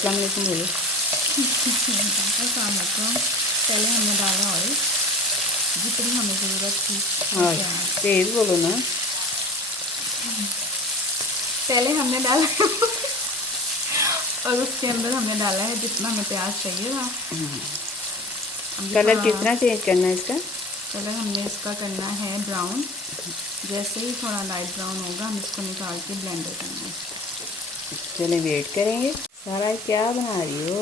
अस्सलाम वालेकुम बोलो। पहले हमने डाला ऑयल, जितनी हमें ज़रूरत थी। हाँ तेज़ बोलो ना। पहले हमने डाला और उसके अंदर हमने डाला है जितना हमें प्याज चाहिए था। कलर कितना चेंज करना है इसका? कलर हमने इसका करना है ब्राउन। जैसे ही थोड़ा लाइट ब्राउन होगा हम इसको निकाल के ब्लेंडर करेंगे। चले वेट करेंगे। सारा क्या बना रही हो?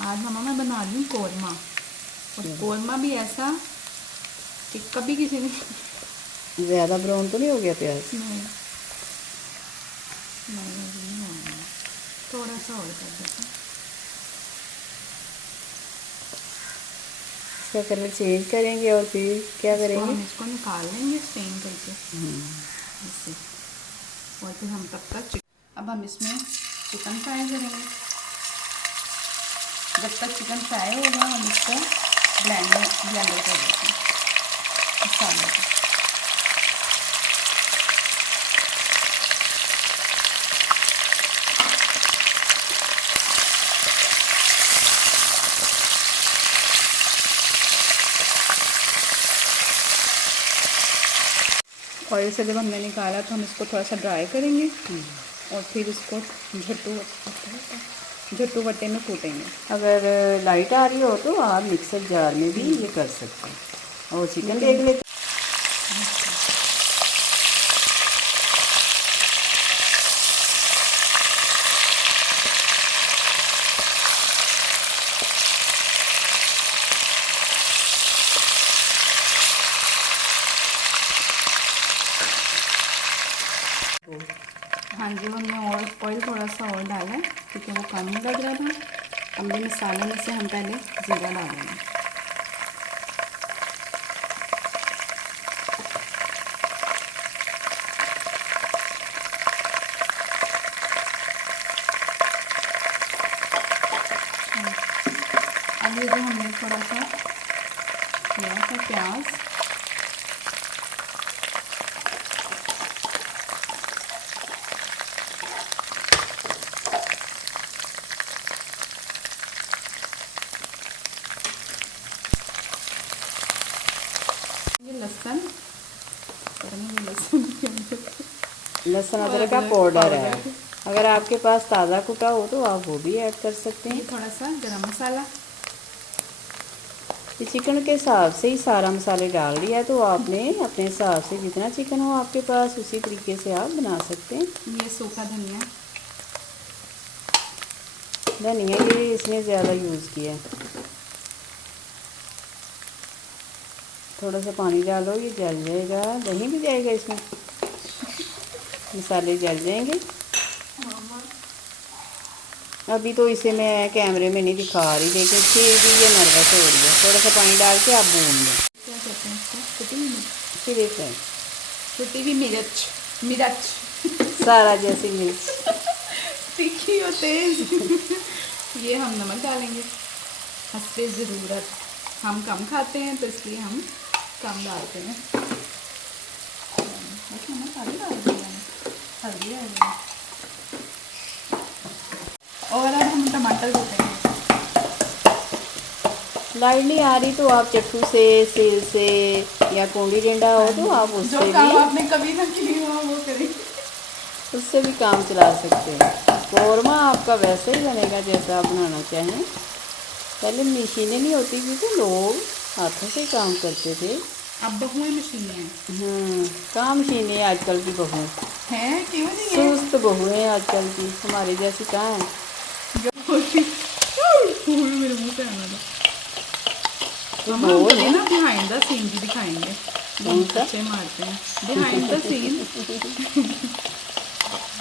आज मम्मा मैं बना रही हूँ कौरमा, और कौरमा भी ऐसा कि कभी किसी ने ज़्यादा ब्राउन तो नहीं हो गया प्याज? नहीं होगा, थोड़ा सा और कर देते। इसका कलर चेंज करेंगे और फिर क्या करेंगे? हम इसको निकाल लेंगे स्टेन करके इससे, और फिर हम तब तक अब हम इसमें चिकन फ्राई करेंगे। जब तक चिकन फ्राई होगा हम इसको ब्लेंडर कर देते हैं मसाले को। ऑयल से जब हमने निकाला तो हम इसको थोड़ा सा ड्राई करेंगे और फिर इसको झट्टू वट्टे में कूटेंगे। अगर लाइट आ रही हो तो आप मिक्सर जार में भी ये कर सकते हैं। और चिकन देख लेते। हाँ जी, हमने ऑयल थोड़ा सा और डाला है क्योंकि वो कम लग रहा था। अब भी मसाले में से हम पहले ज़ीरा डालेंगे। अब ये जो हमने थोड़ा सा किया था प्याज, लहसुन लहसुन अदरक का पाउडर है। अगर आपके पास ताज़ा कुटा हो तो आप वो भी ऐड कर सकते हैं। थोड़ा सा गरम मसाला। ये चिकन के हिसाब से ही सारा मसाले डाल दिया है, तो आपने अपने हिसाब से जितना चिकन हो आपके पास उसी तरीके से आप बना सकते हैं। ये सूखा धनिया ये इसने ज़्यादा यूज़ किया है। थोड़ा सा पानी डालो, ये जल जाएगा, दही भी जाएगा इसमें, मसाले जल जाएंगे। अभी तो इसे मैं कैमरे में नहीं दिखा रही, लेकिन फिर भी ये मेहनत होगी। थोड़ा सा पानी डाल के आप भून लें। क्या कहते हैं इसको? कुटी हुई मिर्च। फिर एक कुटी हुई मिर्च सारा जैसी मिर्च तीखी और तेज। ये हम नमक डालेंगे हंसते ज़रूरत। हम कम खाते हैं तो इसलिए हम कम डालते हैं। बस नमक आगे डाल दिया, हल्दी डाल दिया। और अब हम टमाटर कूटेंगे। लाइट नहीं आ रही तो आप चट्टू से, सिल से या कोंडी डंडा हो तो आप उससे जो काम भी आपने कभी ना किया वो करें, उससे भी काम चला सकते हैं। कौरमा आपका वैसे ही बनेगा जैसा आप बनाना चाहें। पहले मशीनें नहीं होती थी तो लोग हाथों से काम करते थे। अब बहुएं मशीनें हैं। कहाँ मशीनें आजकल की बहुएं हैं? क्यों नहीं है? सुस्त बहुएं आजकल की, हमारी जैसी कहाँ है। मेरे मुंह पे आना था। तो हम कभी ना बिहाइंड द सीन भी दिखाएंगे, बच्चे मारते हैं बिहाइंड द सीन।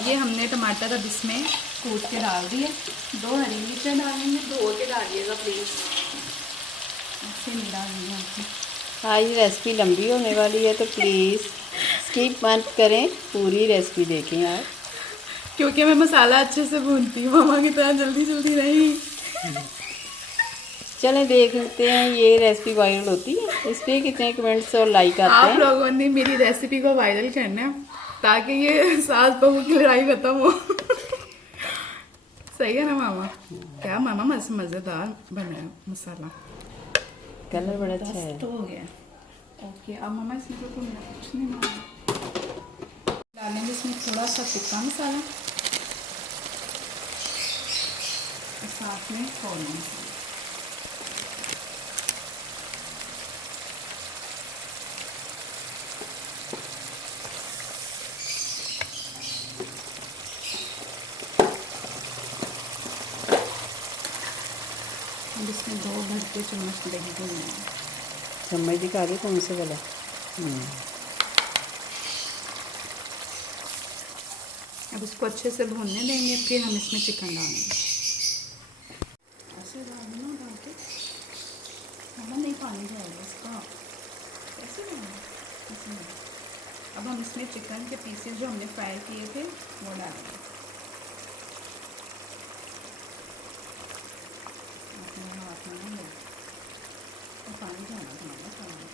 ये हमने टमाटर अब इसमें कूट के डाल दिए। 2 हरी मिर्चें डालेंगे, धो के डालिएगा प्लीज़, ऐसे नहीं डालेंगे आपको। आज रेसिपी लंबी होने वाली है तो प्लीज़ स्किप मत करें, पूरी रेसिपी देखें आप, क्योंकि मैं मसाला अच्छे से भूनती हूँ, मामा की तरह जल्दी जल्दी नहीं। चलें देख लेते हैं ये रेसिपी वायरल होती है, इस पर कितने कमेंट्स और लाइक आते हैं। आप लोगों ने मेरी रेसिपी को वायरल करना है ताकि ये सास बहू की लड़ाई खत्म हो। सही है ना मामा? क्या मामा मज़ेदार बना है मसाला। कलर बड़ा अच्छा है। तो हो गया। ओके, अब मामा इसमें तो मेरा कुछ नहीं मामा डालेंगे इसमें थोड़ा सा टिक्का मसाला और साथ में कौरमा मसाला। अब इसमें 2 भर के चम्मच दही डालना है। चम्मच दिखा दो कौन से वाला। अब इसको अच्छे से भूनने देंगे, फिर हम इसमें चिकन डालेंगे। ऐसे डालना डाल के मामा नहीं पानी जाएगा इसका। कैसे डालना? ऐसे नहीं। अब हम इसमें चिकन के पीसेस जो हमने फ्राई किए थे वो डालेंगे। अपने हाथ में नहीं लगे तो पानी जाना तुम्हारा पानी।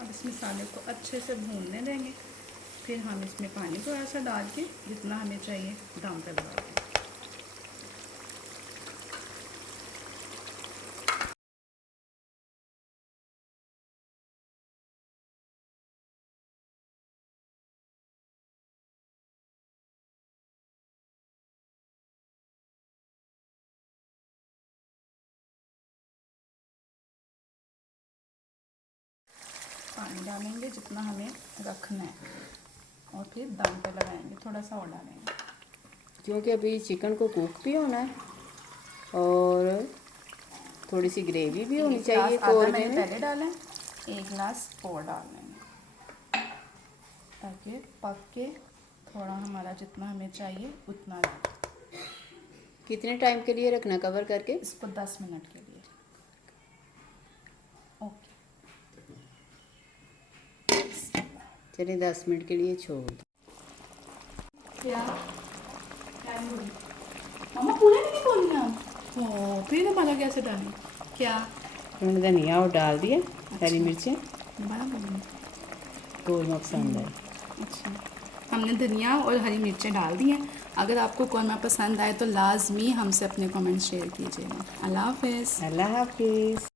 अब इस मसाले को अच्छे से भूनने देंगे, फिर हम इसमें पानी थोड़ा सा डाल के जितना हमें चाहिए दम पे लगा देंगे। पानी डालेंगे जितना हमें रखना है और फिर दम पे लगाएंगे, थोड़ा सा और डालेंगे क्योंकि अभी चिकन को कुक भी होना है और थोड़ी सी ग्रेवी भी होनी चाहिए कौरमे में। पहले डालें, 1 गिलास और डाल लेंगे ताकि पक के थोड़ा हमारा जितना हमें चाहिए उतना डालें। कितने टाइम के लिए रखना कवर करके? इसको 10 मिनट के लिए। ओके, चलिए 10 मिनट के लिए छोड़ दो। क्या क्या बोली मामा? पूरे नहीं बोलना। ओ, फिर हमारा कैसे डालें? क्या उन्होंने धनिया और डाल दिया, हरी मिर्चें, दोबारा बोलूँ? कौरमा पसंद है। अच्छा, हमने धनिया और हरी मिर्चें डाल दी हैं। अगर आपको कौरमा पसंद आए तो लाजमी हमसे अपने कमेंट शेयर कीजिएगा। अल्लाह हाफ़िज़। अल्लाह हाफिज़।